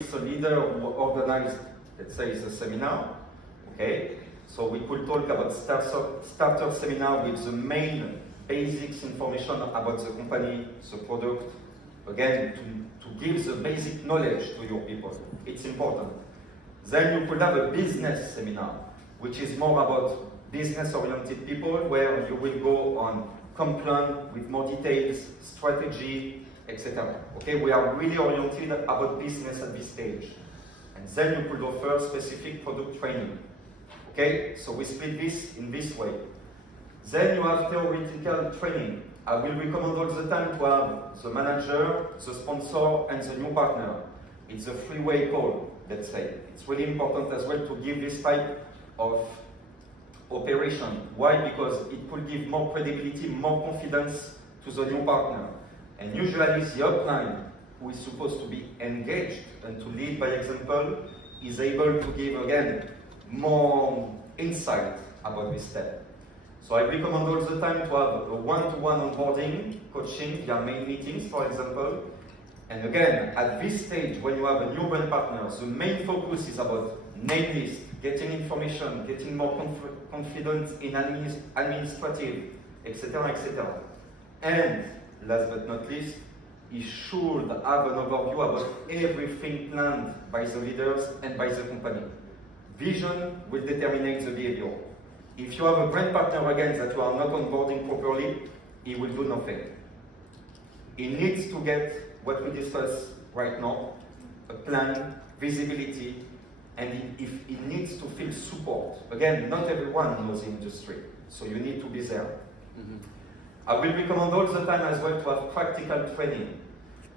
a leader who organized, let's say, the seminar. Okay, so we could talk about starter seminar with the main basics information about the company, the product. Again, to give the basic knowledge to your people. It's important. Then you could have a business seminar, which is more about business-oriented people, where you will go on complaint with more details, strategy, etc. Okay, we are really oriented about business at this stage. And then you could offer specific product training. Okay, so we split this in this way. Then you have theoretical training. I will recommend all the time to have the manager, the sponsor, and the new partner. It's a three-way call, let's say. It's really important as well to give this type of operation. Why? Because it could give more credibility, more confidence to the new partner. And usually the upline, who is supposed to be engaged and to lead by example, is able to give, again, more insight about this step. So I recommend all the time to have a one-to-one onboarding, coaching via main meetings, for example. And again, at this stage, when you have a new brand partner, the main focus is about name list, getting information, getting more confidence in administrative, etc., etc. And last but not least, he should have an overview about everything planned by the leaders and by the company. Vision will determine the behavior. If you have a brand partner again that you are not onboarding properly, he will do nothing. He needs to get what we discussed right now, a plan, visibility, and if he needs to feel support. Again, not everyone knows the industry, so you need to be there. I will recommend all the time as well to have practical training.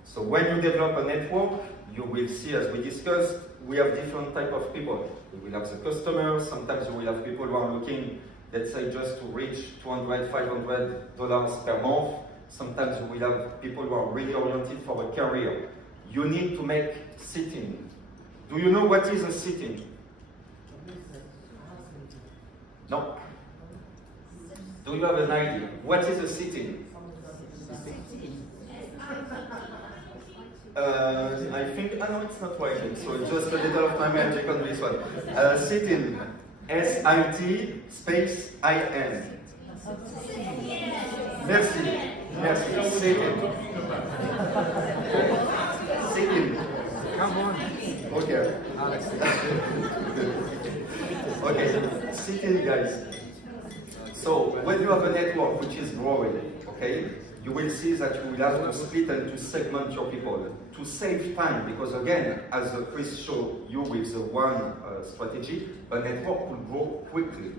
So when you develop a network, you will see, as we discussed, we have different type of people. We will have the customers, sometimes you will have people who are looking, let's say, just to reach $200, $500 per month. Sometimes you will have people who are really oriented for a career. You need to make sit-in. Do you know what is a sit-in? No. Do you have an idea? What is a sit-in? I think, no, it's not working, so just a little of my magic on this one. Sit-in, S-I-T space I-N. Merci, merci, sit-in. Sit-in. Come on. Okay. Okay, sit-in, guys. So, when you have a network which is growing, okay, you will see that you will have to split and to segment your people to save time, because again, as Chris showed you with the one strategy, a network will grow quickly.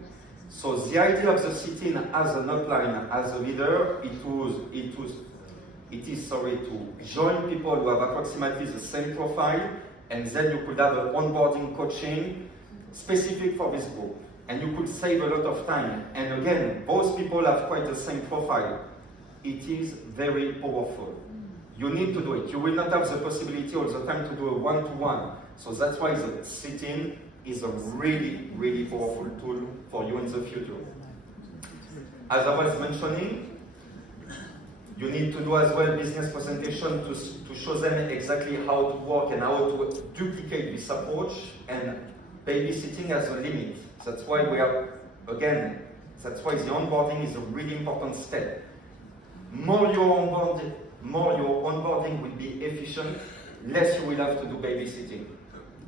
So the idea of the sit-in as an upline, as a leader, it is to join people who have approximately the same profile, and then you could have an onboarding coaching specific for this group. And you could save a lot of time. And again, both people have quite the same profile. It is very powerful. You need to do it. You will not have the possibility all the time to do a one-to-one. So that's why the sit-in is a really, really powerful tool for you in the future. As I was mentioning, you need to do as well business presentation to show them exactly how to work and how to duplicate this approach, and babysitting as a limit. That's why we are, again, that's why the onboarding is a really important step. More your onboarding will be efficient, less you will have to do babysitting.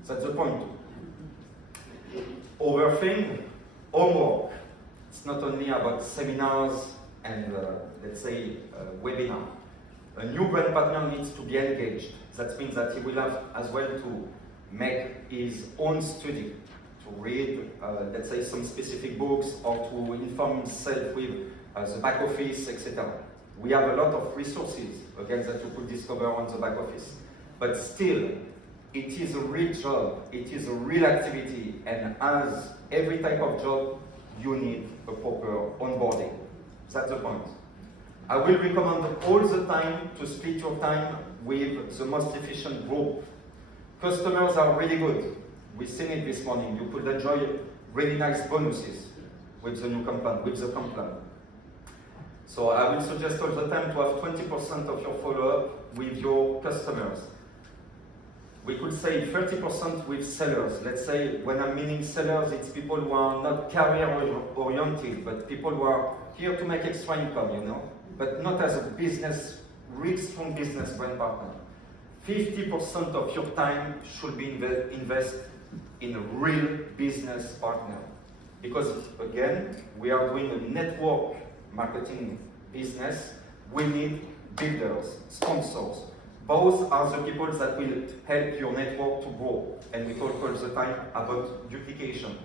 That's the point. Other thing, homework. It's not only about seminars and, let's say, webinar. A new brand partner needs to be engaged. That means that he will have as well to make his own study, to read, let's say, some specific books, or to inform himself with the back office, etc. We have a lot of resources, again, that you could discover on the back office. But still, it is a real job, it is a real activity, and as every type of job, you need a proper onboarding. That's the point. I will recommend all the time to split your time with the most efficient group. Customers are really good. We've seen it this morning. You could enjoy really nice bonuses with the new complaint, with the complaint. So I will suggest all the time to have 20% of your follow-up with your customers. we could say 30% with sellers. Let's say when I'm meaning sellers, it's people who are not career-oriented, but people who are here to make extra income, you know, but not as a business, real strong business brand partner. 50% of your time should be invested in a real business partner. Because again, we are doing a network marketing business. We need builders, sponsors. Both are the people that will help your network to grow. And we talk all the time about duplication.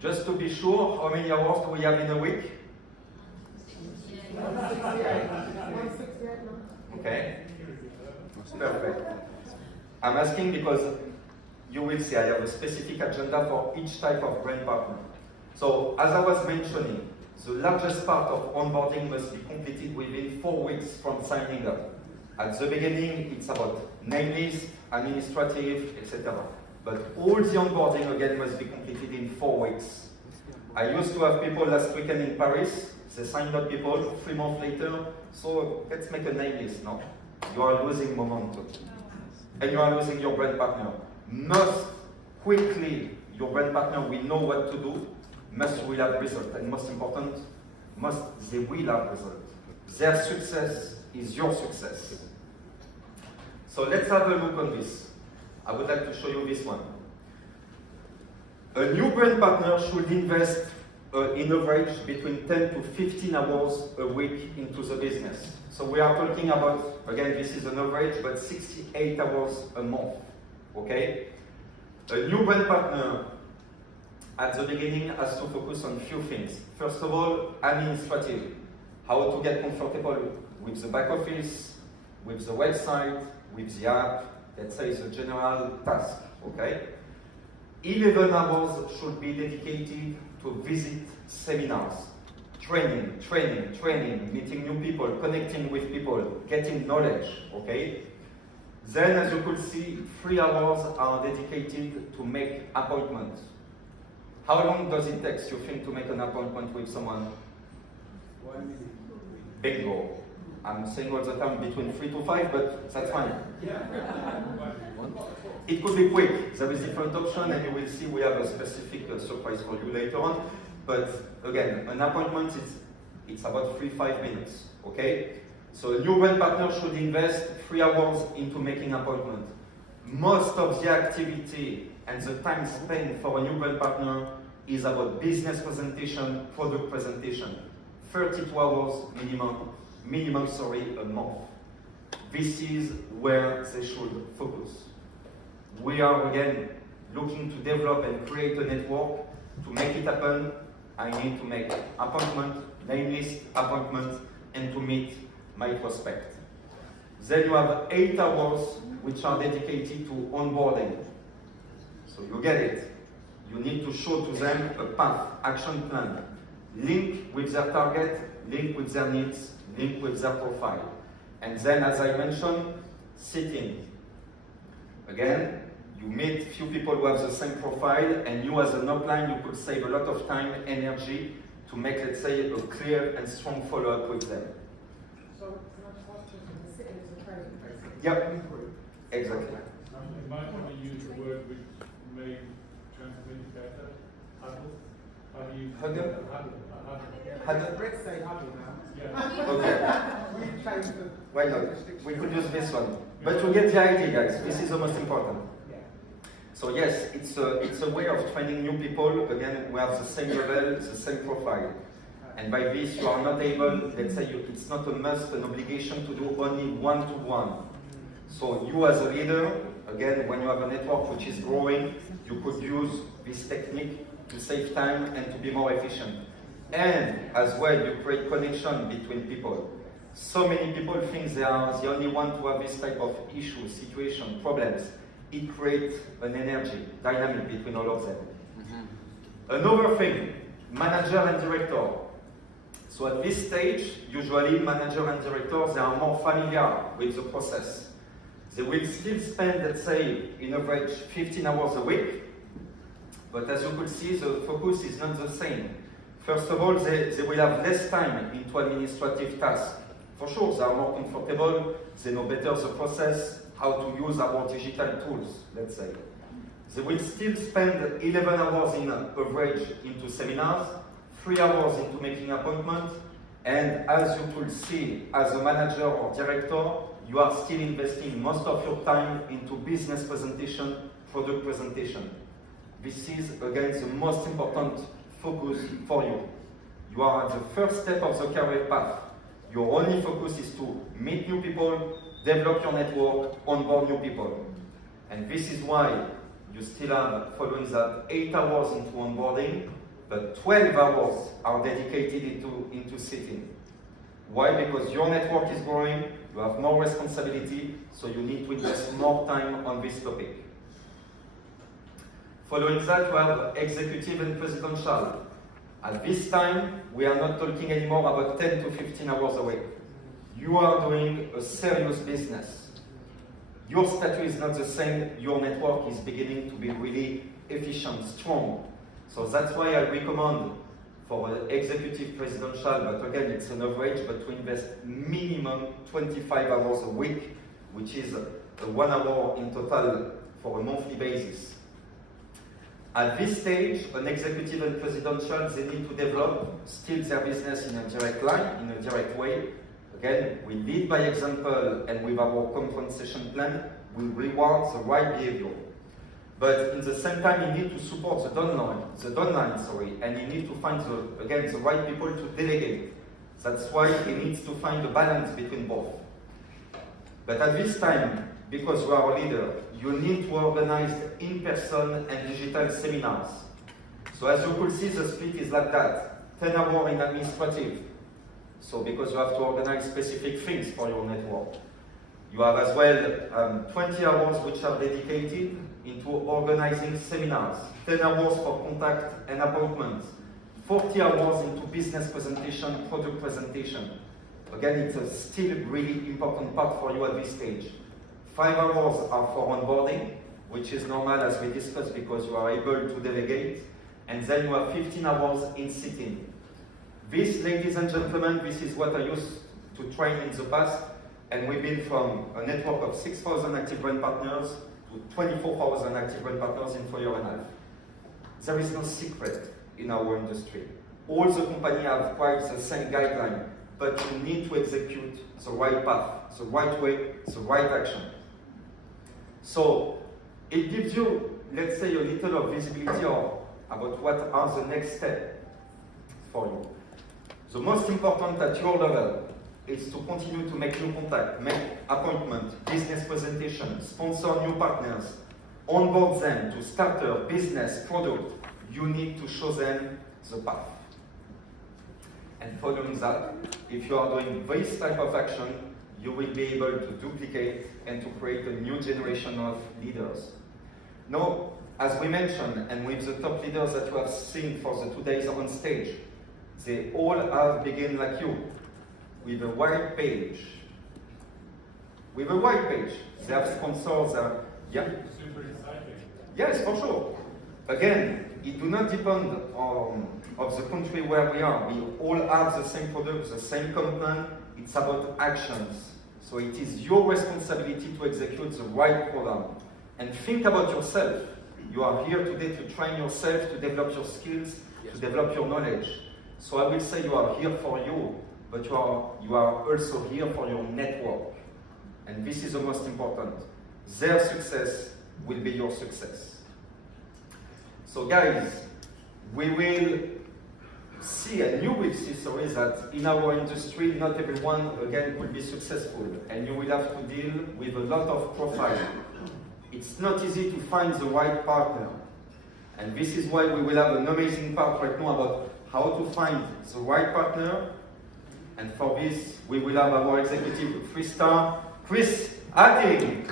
Just to be sure, how many hours do we have in a week? Okay. Perfect. I'm asking because you will see I have a specific agenda for each type of brand partner. So, as I was mentioning, the largest part of onboarding must be completed within 4 weeks from signing up. At the beginning, it's about name list, administrative, etc. But all the onboarding again must be completed in 4 weeks. I used to have people last weekend in Paris. They signed up people 3 months later. So let's make a name list, no? You are losing momentum. And you are losing your brand partner. Most quickly, your brand partner will know what to do. Must will have result. And most important, they will have result. Their success is your success. So let's have a look on this. I would like to show you this one. A new brand partner should invest in average between 10 to 15 hours a week into the business. So we are talking about, again, this is an average, but 68 hours a month, okay? A new brand partner at the beginning has to focus on a few things. First of all, administrative. How to get comfortable with the back office, with the website, with the app, let's say the general task, okay? 11 hours should be dedicated to visit seminars, training, meeting new people, connecting with people, getting knowledge, okay? Then, as you could see, 3 hours are dedicated to make appointments. How long does it take, you think, to make an appointment with someone? 1 minute. Bingo. I'm saying all the time between 3 to 5, but that's fine. It could be quick. There is different option, and you will see we have a specific surprise for you later on. But again, an appointment it's about 3-5 minutes. Okay. So a new brand partner should invest 3 hours into making appointment. Most of the activity and the time spent for a new brand partner is about business presentation, product presentation. 32 hours minimum a month. This is where they should focus. We are again looking to develop and create a network. To make it happen, I need to make appointment, name list, appointment, and to meet my prospect. Then you have 8 hours which are dedicated to onboarding. So you get it. You need to show to them a path, action plan, link with their target, link with their needs, link with their profile. And then, as I mentioned, sitting. Again, you meet few people who have the same profile, and you as an upline, you could save a lot of time, energy, to make, let's say, a clear and strong follow-up with them. So, can I just ask you, the sitting is a training process? Yep, exactly. You might want to use a word which may transmit better. Huddle. How do you Huddle? Huddle. Let's say huddle now. Yeah. Okay. We've changed the... Why not? We could use this one. But you get the idea, guys. This is the most important. Yeah. So yes, it's a way of training new people. Again, we have the same level, the same profile. And by this, you are not able, let's say, it's not a must, an obligation to do only one-to-one. So you as a leader, again, when you have a network which is growing, you could use this technique to save time and to be more efficient. And as well, you create connection between people. So many people think they are the only one to have this type of issue, situation, problems. It creates an energy, dynamic between all of them. Another thing, manager and director. So at this stage, usually manager and directors, they are more familiar with the process. They will still spend, let's say, in average 15 hours a week. But as you could see, the focus is not the same. First of all, they will have less time into administrative tasks. For sure, they are more comfortable, they know better the process, how to use our digital tools, let's say. They will still spend 11 hours in average into seminars, 3 hours into making appointments, and as you could see, as a manager or director, you are still investing most of your time into business presentation, product presentation. This is, again, the most important focus for you. You are at the first step of the career path. Your only focus is to meet new people, develop your network, onboard new people. And this is why you still have, following that, 8 hours into onboarding, but 12 hours are dedicated into sitting. Why? Because your network is growing, you have more responsibility, so you need to invest more time on this topic. Following that, you have executive and presidential. At this time, we are not talking anymore about 10 to 15 hours away. You are doing a serious business. Your status is not the same, your network is beginning to be really efficient, strong. So that's why I recommend for the executive presidential, but again, it's an average, but to invest minimum 25 hours a week, which is 1 hour in total for a monthly basis. At this stage, an executive and presidential, they need to develop still their business in a direct line, in a direct way. Again, we lead by example, and with our compensation plan, we reward the right behavior. But in the same time, you need to support the downline, and you need to find the right people to delegate. That's why he needs to find a balance between both. But at this time, because you are a leader, you need to organize in-person and digital seminars. So as you could see, the split is like that. 10 hours in administrative. So because you have to organize specific things for your network. You have as well 20 hours which are dedicated into organizing seminars, 10 hours for contact and appointments, 40 hours into business presentation, product presentation. Again, it's a still really important part for you at this stage. 5 hours are for onboarding, which is normal as we discussed because you are able to delegate, and then you have 15 hours in sitting. This, ladies and gentlemen, this is what I used to train in the past, and we've been from a network of 6,000 active brand partners to 24,000 active brand partners in 4 years and a half. There is no secret in our industry. All the companies have quite the same guideline, but you need to execute the right path, the right way, the right action. So it gives you, let's say, a little of visibility about what are the next steps for you. The most important at your level is to continue to make new contact, make appointment, business presentation, sponsor new partners, onboard them to starter, business, product. You need to show them the path. And following that, if you are doing this type of action, you will be able to duplicate and to create a new generation of leaders. Now, as we mentioned, and with the top leaders that you have seen for the 2 days on stage, they all have begun like you, with a white page. With a white page. They have sponsors, yeah? Super exciting. Yes, for sure. Again, it do not depend of the country where we are. We all have the same product, the same content. It's about actions. So it is your responsibility to execute the right program. And think about yourself. You are here today to train yourself, to develop your skills, to develop your knowledge. So I will say you are here for you, but you are also here for your network. And this is the most important. Their success will be your success. So guys, we will see, and you will see, sorry, that in our industry, not everyone, again, will be successful. And you will have to deal with a lot of profile. It's not easy to find the right partner. And this is why we will have an amazing part right now about how to find the right partner. And for this, we will have our executive 3-star, Chris Hatting.